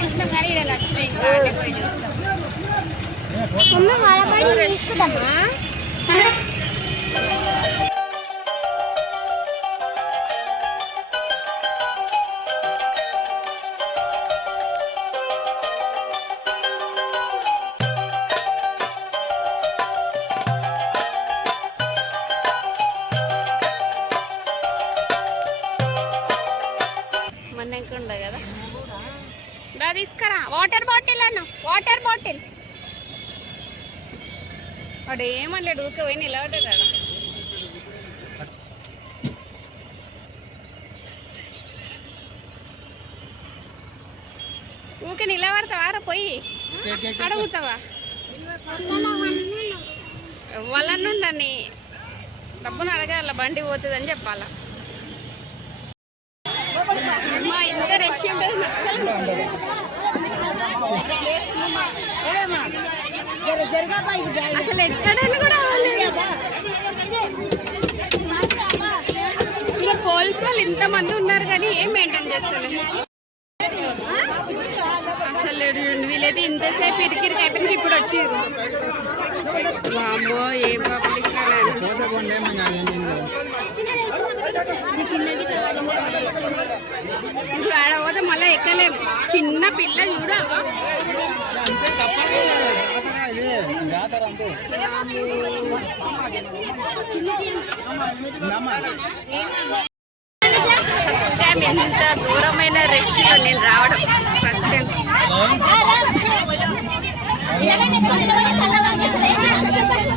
చూసినాం కానీ ఇక్కడ నచ్చినాయి పోయి చూస్తాం. ఉండదు కదా తీసుకురా. వాటర్ బాటిల్ అన్న, వాటర్ బాటిల్. వాడు ఏమన్నాడు ఊకే పోయి నిలబడ్డాడు కదా. ఊకే నిలబడతావారా పోయి అడుగుతావా? వాళ్ళనుండని డబ్బును అడగాల, బండి పోతుందని చెప్పాలా. మా ఇంత రష్ ఉంటుంది అసలు ఎక్కడని కూడా ఇంకా పోలీస్ వాళ్ళు ఇంతమంది ఉన్నారు కానీ ఏం మెయింటైన్ చేస్తారు అసలు. వీళ్ళైతే ఇంతసేపు ఇరికిరికి అయిపోయింది, ఇప్పుడు వచ్చారు. వామ్మో ఏం పబ్లిక్ ఇప్పుడు ఆడపోతే మళ్ళీ ఎక్కలేము. చిన్న పిల్లలు చూడాలి. ఫస్ట్ టైం ఎంత దూరమైన రష్లో నేను రావడం ఫస్ట్ టైం.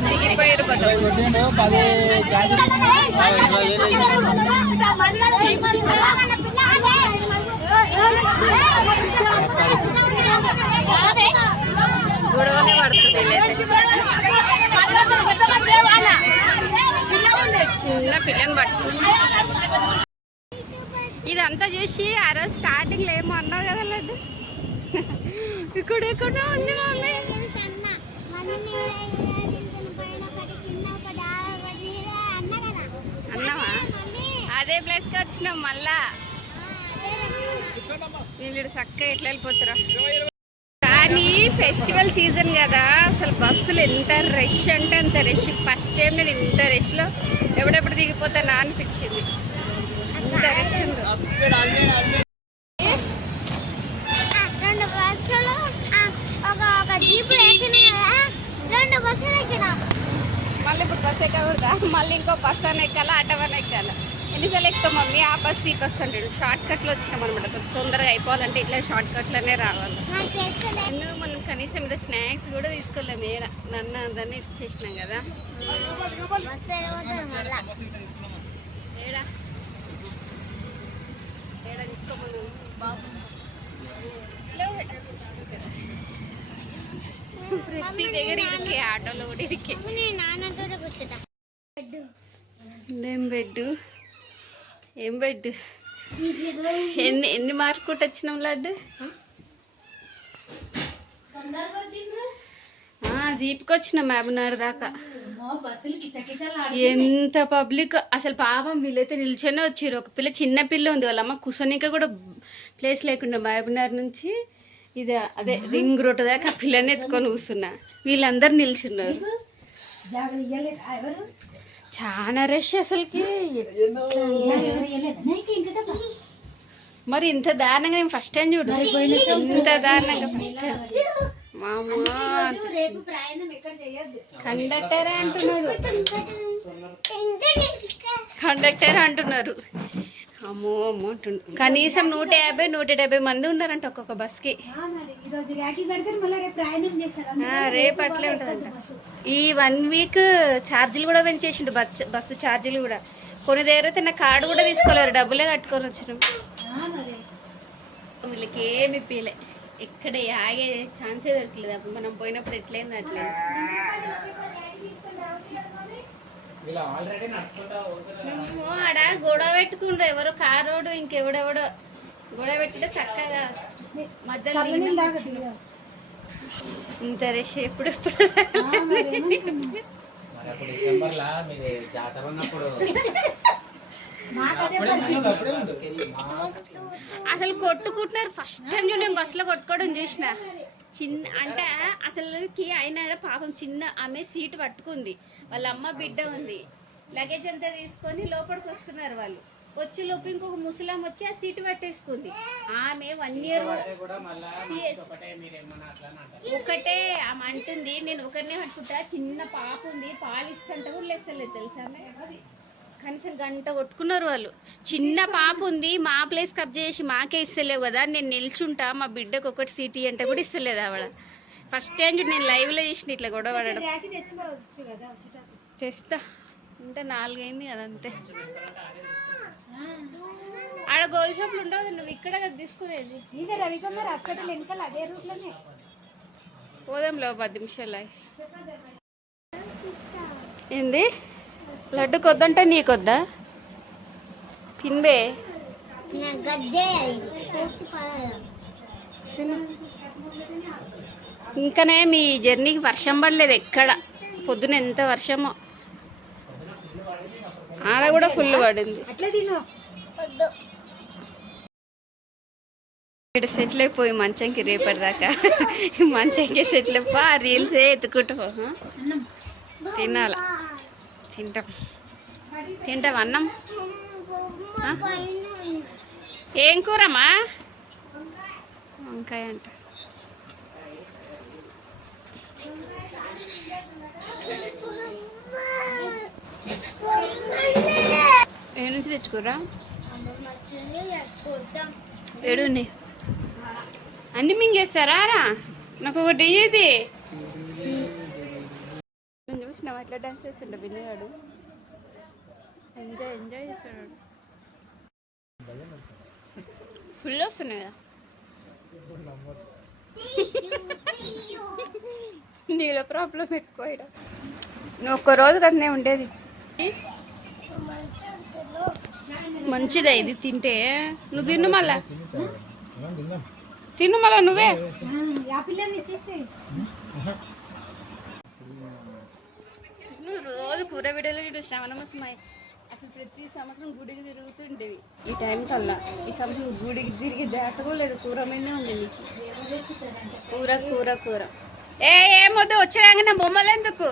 దిగిపోయారు కదా. గొడవనే పడుతుంది. చిన్న పిల్లని పట్టుకుంది. ఇదంతా చూసి ఆ రోజు స్టార్టింగ్లో ఏమో అన్నావు కదా లేదు, ఇక్కడ ఎక్కడ ఉంది మమ్మీ అన్నావా? అదే ప్లేస్కి వచ్చినాం మళ్ళా. వీళ్ళు చక్కగా ఎట్లా వెళ్ళిపోతారా. కానీ ఫెస్టివల్ సీజన్ కదా, అసలు బస్సులు ఎంత రష్ అంటే అంత రష్. ఫస్ట్ టైం నేను ఇంత రష్లో ఎప్పుడెప్పుడు దిగిపోతానా అనిపించింది. అంత రష్ ఉంది. 2 బస్సులు ఒక జీపు ఎక్కినాయి కదా, 2 బస్సులు ఎక్కినా. మళ్ళీ ఇప్పుడు బస్సు ఎక్కకూడదా? మళ్ళీ ఇంకో బస్సు అని ఎక్కాలా, ఆటోవని ఎక్కాలా? ఎన్నిసార్లు ఎక్కుతాం మమ్మీ? ఆ బస్సు ఈ బస్సు అంటాడు. షార్ట్ కట్లో వచ్చినాం అనమాట. తొందరగా అయిపోవాలంటే ఇట్లా షార్ట్ కట్లోనే రావాలి. ఎందుకు మనం కనీసం ఇలా స్నాక్స్ కూడా తీసుకోలేము. ఏడ నన్ను అందరినీ ఇచ్చేసినాం కదా. ఏడా ఏడా తీసుకోమను బాబు. ప్రతి దగ్గర ఇరికే, ఆటోలో కూడా ఇరికే. ఏం బెడ్, ఏం బెడ్. ఎన్ని మార్కు వచ్చినాం లడ్డు? జీప్కి వచ్చినాం మహబూబ్నగర్ దాకా. ఎంత పబ్లిక్ అసలు. పాపం వీళ్ళైతే నిల్చొనే వచ్చారు. ఒక పిల్ల, చిన్న పిల్ల ఉంది, వాళ్ళ అమ్మ కూర్చొనిక కూడా ప్లేస్ లేకుండా మహబూబ్నగర్ నుంచి ఇది అదే రింగ్ రోడ్ దాకా ఆ పిల్లని ఎత్తుకొని కూర్చున్నా. వీళ్ళందరూ నిల్చున్నారు. చాలా రష్ అసలుకి. మరి ఇంత దారుణంగా నేను ఫస్ట్ టైం చూడు. ఇంత దారుణంగా ఫస్ట్ టైం. మామూ కండక్టరే అంటున్నారు, కండక్టర్ అంటున్నారు. అమ్మో అమ్మో కనీసం 150, 170 మంది ఉన్నారంట ఒక్కొక్క బస్కి. రేపు అట్లే ఉంటుందంట. ఈ 1 వీక్ ఛార్జీలు కూడా పెంచేసిండు, బస్సు ఛార్జీలు కూడా. కొన్ని దగ్గర అయితే నా కార్డు కూడా తీసుకోలేరు, డబ్బులే కట్టుకొని వచ్చినాం. వీళ్ళకి ఏమి ఇప్పలే, ఎక్కడ ఆగే ఛాన్సే దొరకలేదు. అప్పుడు మనం పోయినప్పుడు ఎట్లయింది అట్లా. ఆడ గొడవ పెట్టుకుండ్రు ఎవరో కారోడు, ఇంకెవడెవడో గొడవ పెట్టుకుంటే చక్కగా మధ్యలో ఇంత రష్. ఎప్పుడెప్పుడు అప్పుడు డిసెంబర్లా మీరు జాతర ఉన్నప్పుడు అసలు కొట్టుకుంటున్నారు. ఫస్ట్ టైం నేను బస్సులో కొట్టుకోవడం చూసిన. చిన్న అంటే అసలుకి ఆయన పాపం చిన్న ఆమె సీటు పట్టుకుంది, వాళ్ళ అమ్మ బిడ్డ ఉంది, లగేజ్ అంతా తీసుకొని లోపలికి వస్తున్నారు. వాళ్ళు వచ్చే లోపు ఇంకొక ముసలాం వచ్చి ఆ సీటు పట్టేసుకుంది. ఆమె 1 ఇయర్ ఒకటే ఆమె అంటుంది, నేను ఒకరినే పట్టుకుంటా, చిన్న పాప ఉంది, పాలు ఇస్తుంటే కూడా లేస్తలేదు తెలుసా. కనీసం గంట కొట్టుకున్నారు వాళ్ళు. చిన్న పాప ఉంది, మా ప్లేస్ కబ్జా చేసి మాకే ఇస్తలేవు కదా, నేను నిల్చుంటా, మా బిడ్డకు ఒకటి సీటీ అంటే కూడా ఇస్తలేదు ఆవిడ. ఫస్ట్ టైం నేను లైవ్లో చేసిన ఇట్లా గొడవ పడడం. తెస్తా ఇంత 4 అయింది కదా అంతే. ఆడ గోల్డ్ షాప్లు ఉండవు, నువ్వు ఇక్కడ కదా తీసుకునేది. రవికుమార్ హాస్పిటల్ వెనకాల అదే రూట్లోనే పోదాంలో 10 నిమిషాలు. ఏంది లడ్డు కొద్దంటే నీకొద్దా? తినబే. ఇంకనే మీ జర్నీకి వర్షం పడలేదు ఎక్కడ. పొద్దున ఎంత వర్షమో, ఆడ కూడా ఫుల్ పడింది. అట్లా తిను. ఇక్కడ సెటిల్ అయిపోయి మంచంకి రేపటిదాకా మంచంకి సెటిల్ అయిపో, ఆ రీల్సే ఎత్తుకుంటా. తినాల, తింటాం అన్నం. ఏం కూరమ్మా? వంకాయ అంట. ఏ నుంచి తెచ్చుకోరా? ఏడుని అన్ని మింగేస్తారా? నాకు ఒకటి ఇది చూసినావా ఎట్లా డాన్స్ చేస్తుండే బిన్నగాడు. ఎంజాయ్ చేస్తాడు. ఫుల్ వస్తున్నాయి కదా నీలో ప్రాబ్లం ఎక్కువ. ఒక్కరోజు కదనే ఉండేది. మంచిదే ఇది తింటే. నువ్వు తిన్ను మళ్ళా, తిన్ను మళ్ళా నువ్వే. నువ్వు రోజు కూర వీడియోలో చూడు. శ్రావణ మాసం అసలు ప్రతి సంవత్సరం గుడికి తిరుగుతుండేవి ఈ టైం కల్లా. ఈ సంవత్సరం గుడికి తిరిగి దాస కూడా లేదు, కూర మీదనే ఉంది నీకు. కూర కూర కూర. ఏమొద్దు వచ్చినాక నా బొమ్మలు ఎందుకు?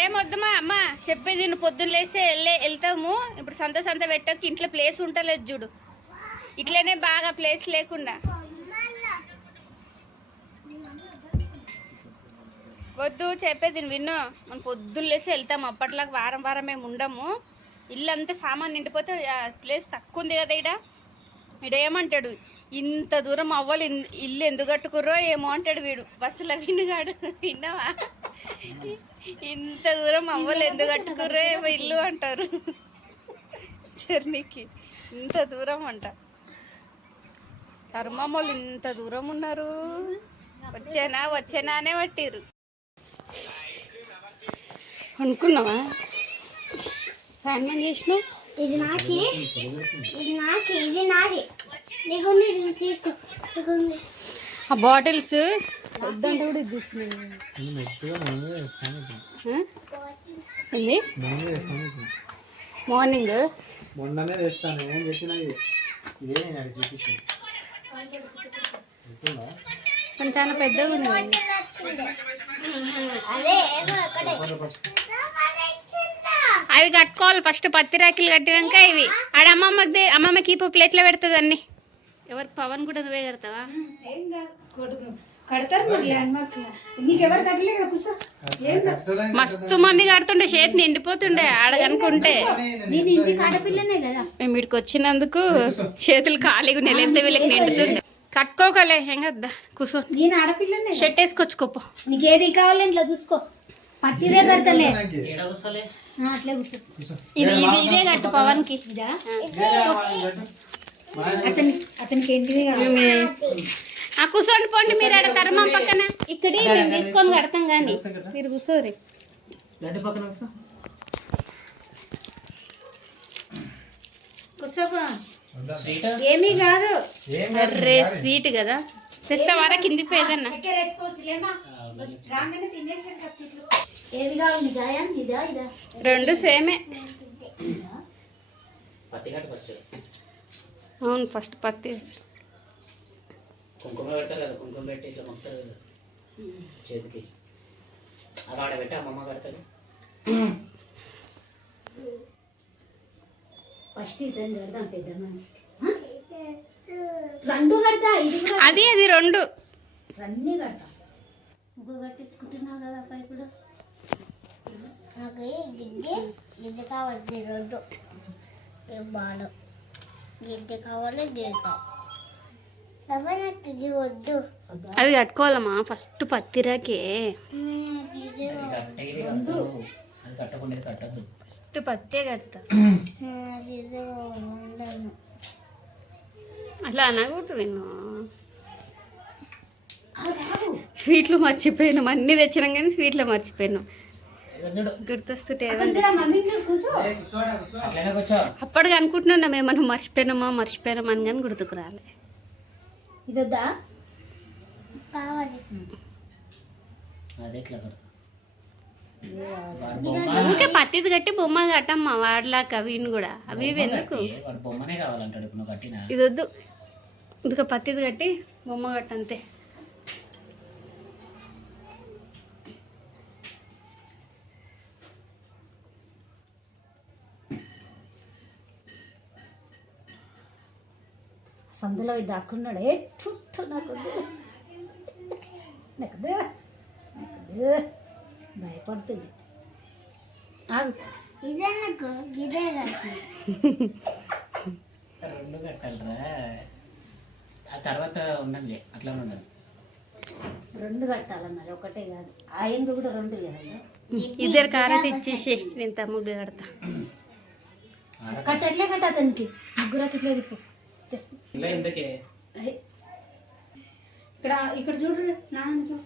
ఏమొద్దమ్మా అమ్మ చెప్పేది నువ్వు. పొద్దున్న లేస్తే వెళ్తాము. ఇప్పుడు సంత పెట్టక ఇంట్లో ప్లేస్ ఉంటలేదు చూడు. ఇట్లనే బాగా ప్లేస్ లేకుండా. వద్దు చెప్పేది విన్ను. మనం పొద్దున్న లేసి వెళ్తాము. అప్పట్లాగా వారం మేము ఉండము. ఇల్లు అంతా సామాన్ నిండిపోతే ప్లేస్ తక్కువ ఉంది కదా ఈడ. ఏమంటాడు, ఇంత దూరం అవ్వాలి ఇల్లు ఎందుకు కట్టుకుర్రో ఏమో అంటాడు వీడు. బస్సులో వినుగాడు. విన్నావా? ఇంత దూరం అవ్వాలి ఎందుకు కట్టుకుర్రో ఏమో ఇల్లు అంటారు. జర్నీకి ఇంత దూరం అంట. కర్మమ్మలు ఇంత దూరం ఉన్నారు. వచ్చానా అనే పట్టిర్రు. అనుకున్నావా ఫ్యాన్ మ్యాన్ చేసిన? ఇది నాకే, ఇది నాది. ఆ బాటిల్స్ వద్దంటే కూడా ఇది తీసుకున్నాను. మార్నింగ్ మొన్ననే చేస్తాను. ఏం చెప్పినా ఇదే నేను చూపిస్తాను. కొంచెం చాలా పెద్దగా ఉంది. అవి కట్టుకోవాలి ఫస్ట్. పత్తి రాకిలు కట్టినాక ఇవి ఆడ అమ్మమ్మకి ఇప్పుడు ప్లేట్లో పెడుతుంది అన్ని. ఎవరికి పవన్ కూడా నువ్వే కడతావా? కడతారు మరి నీకెవరు కట్టలేదు. మస్తు మంది కడుతుండే, చేతి నిండిపోతుండే ఆడ కనుకుంటే. నేను ఇంటికి ఆడపిల్లనే కదా. మేము ఇక్కడికి వచ్చినందుకు చేతులు ఖాళీగా ఉన్నాయి, ఎంత వీళ్ళకి నిండుతుండే. కట్టుకోకలే ఏం కదా, కూర్చో. నేను ఆడపిల్లనే. షర్ట్ వేసుకొచ్చుకోపో. నీకేది కావాలి ఇంట్లో చూసుకో. పత్తిదే పెడతలే. అట్లే కూర్చో. ఇదే కట్టు పవన్ కి. అతనికి ఏంటిది కూర్చోండి పోండి మీరు. ఆడ తర్మా పక్కన ఇక్కడ మేము తీసుకొని కడతాం కానీ మీరు కూర్చోరి. కూర్చోపా. ఏమీ కాదు. అర్రే స్వీట్ కదా, తెస్తా వారా కిందికి పోయేదన్నా. వేసుకోవచ్చు లేమా. రాగానే తినేసాను కదా. ఏది కావాలి నీకు ఆయా ఇదా ఇదా రెండు సేమే. పత్తి కట్టు ఫస్ట్. అవును ఫస్ట్ పత్తి. కుంకుమ పెడతారు కదా, కుంకుమ పెట్టి ఇట్లా మొక్కుతారు కదా చేతికి, అలా ఆడ పెట్టి అమ్మమ్మ కడతారు. ఫస్ట్ ఇతను కడదాం పెద్ద మనిషికి రెండు కడతా ఇది కూడా అది రెండు అన్నీ కడతా. ఇంకో కట్టించుకుంటున్నావు కదా అబ్బాయి కూడా. నాకు గిద్దె కావాలి రెండు బాడు గిద్దె కావాలి గిద్దె కావాలి నాకు ఇది వద్దు. అది కట్టుకోవాలమ్మా ఫస్ట్ పత్తిరాకే. అది కట్టదు, అది కట్టకుండా కట్టద్దు. ఫస్ట్ పత్తే కడతా. నాకు ఇది ఉండను. అట్లా అనకూడదు విన్ను. స్వీట్లు మర్చిపోయాను, అన్నీ తెచ్చినాం కానీ స్వీట్లో మర్చిపోయాను. గుర్తొస్తుంటే మమ్మీ కూర్చో. అట్లనే కూర్చో. అప్పటికి అనుకుంటున్నాం ఏమన్నా మర్చిపోయినామా అని కానీ గుర్తుకు రాలే. ఇది వద్దా కావాలి అది ఎట్లా కడతా? ఇంకా పత్తిది కట్టి బొమ్మ కట్టమ్మా వాడలాక వీని కూడా. అవి ఇవి ఎందుకు? వాడు బొమ్మనే కావాలంటాడు. ఇప్పుడు నువ్వు కట్టినా ఇది వద్దు, ఇంకా పత్తిది కట్టి బొమ్మ కట్టంతే. సందులో ఇది దాక్కున్నాడు. నాకు నాకు భయపడుతుంది. ఆగు. ఇదే నాకు ఇదే కాదు. రెండు కట్టాలరా, ఆ తర్వాత ఉండదు అట్లనే ఉండదు. రెండు కట్టాలి మరి, ఒకటే కాదు. ఆయన కూడా రెండు లేదా ఇద్దరు కారైతే ఇచ్చేసి నేను తమ్ముడు కడతా. కట్ట ఎట్లా కట్ట అతనికి ముగ్గురు ఇట్లా తిప్పు. అదే. ఇక్కడ ఇక్కడ చూడు నాన్న చూడు.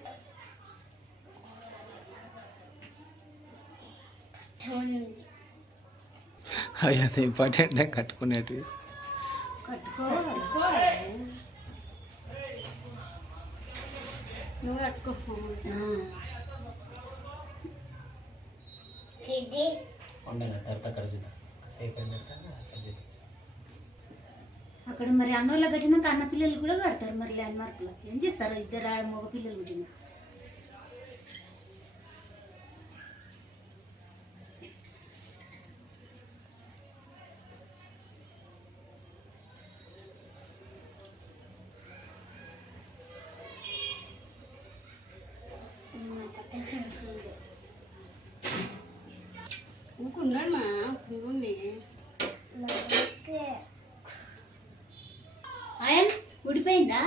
అవి అంత ఇంపార్టెంట్ కట్టుకునేటివి. నువ్వు కట్టుకో. ఇది ఉండాలి తర్వాత అక్కడ చూద్దాం. సేపు అయిన తర్వాత అక్కడ చూద్దాం. అక్కడ మరి అన్నోళ్ళ కట్టినాక అన్న పిల్లలు కూడా కడతారు. మరి ల్యాండ్ మార్క్లో ఏం చేస్తారు? ఇద్దరు మగ పిల్లలు పుట్టిన. ఊకున్నాడు పువ్వుని. ఆయన ఉడిపోయిందా?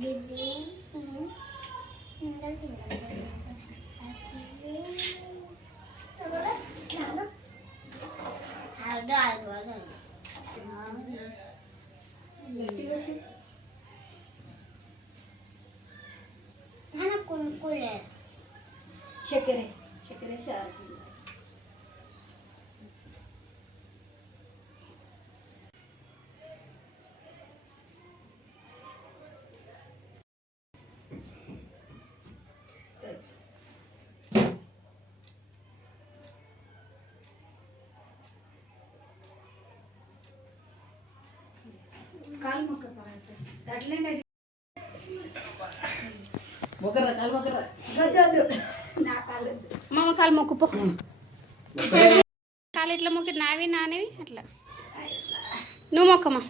దీది కురుకులే చక్కెర చక్కెర సార్. కాలు మొక్క సార్ అట్లనే నా కాలు మామ కాలు మొక్కుపో. కాలు ఇట్లా మొక్కి నావి నానేవి అట్లా నువ్వు మొక్కమ్మా.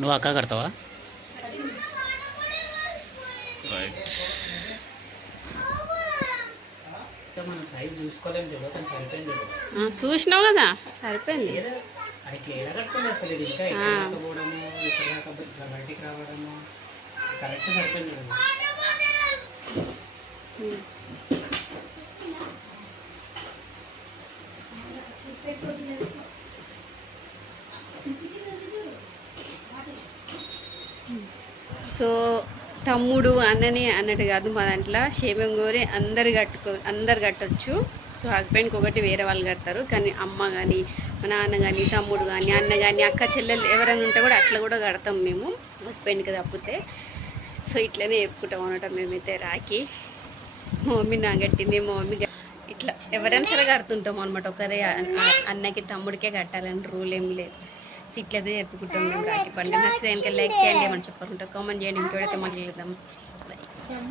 నువ్వు అక్క కడతావా? రైట్. మనం సైజ్ చూసుకోలేము చూడ, కానీ సరిపోయింది. చూసినావు కదా సరిపోయింది. అది క్లియర్ కట్టుకోండి అసలు. ఇది ఇంకా ఇక్కడ దాకా పోవడము, ఇక్కడ దాకా ఇట్లా బయటికి రావడము కరెక్ట్ సరిపోయింది కదా. సో తమ్ముడు అన్నని అన్నట్టు కాదు, మా దాంట్లో క్షేమం కోరి అందరు కట్టొచ్చు. సో హస్బెండ్కి ఒకటి వేరే వాళ్ళు కడతారు, కానీ అమ్మ కానీ మా నాన్న కానీ తమ్ముడు కానీ అన్న కానీ అక్క చెల్లెలు ఎవరైనా ఉంటే కూడా అట్లా కూడా కడతాం మేము, హస్బెండ్కి తప్పితే. సో ఇట్లనే చెప్పుకుంటాం అనమాట మేమైతే. రాఖీ మా మమ్మీ నా కట్టింది, మా మమ్మీ ఇట్లా ఎవరైనా సరే కడుతుంటాం అనమాట. ఒకరే అన్నకి తమ్ముడికే కట్టాలని రూల్ ఏం లేదు. ఇట్లయితే చెప్పుకుంటాం మేము రాఖీ పండుగ. నచ్చితే ఇంకా లైక్ చేయండి, ఏమని చెప్పాలంటే కామెంట్ చేయండి. ఇంకోడైతే మళ్ళీ వెళ్దాం.